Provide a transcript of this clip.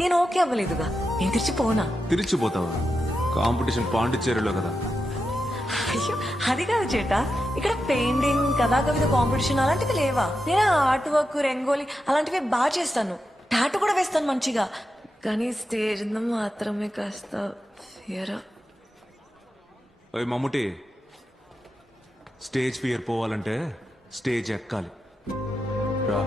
నేను ఓకే అవ్వలేదుగా నేను తిరిచిపోనా? తిరిచిపోతావా? కాంపిటీషన్ పాండిచ్చేరిలో కదా. అయ్యో అది కాదు చేట, ఇక్కడ పెయింటింగ్, కథా కవిత కాంపిటీషన్ అలాంటివి లేవా? నేను ఆర్ట్ వర్క్, రంగోలి అలాంటివి బాగా చేస్తాను. టాటూ కూడా వేస్తాను మంచిగా. కానీ స్టేజ్ మాత్రమే కాస్త ఫియరా. ఓయ్ మమ్ముటి, స్టేజ్ ఫియర్ పోవాలంటే స్టేజ్ ఎక్కాలి రా.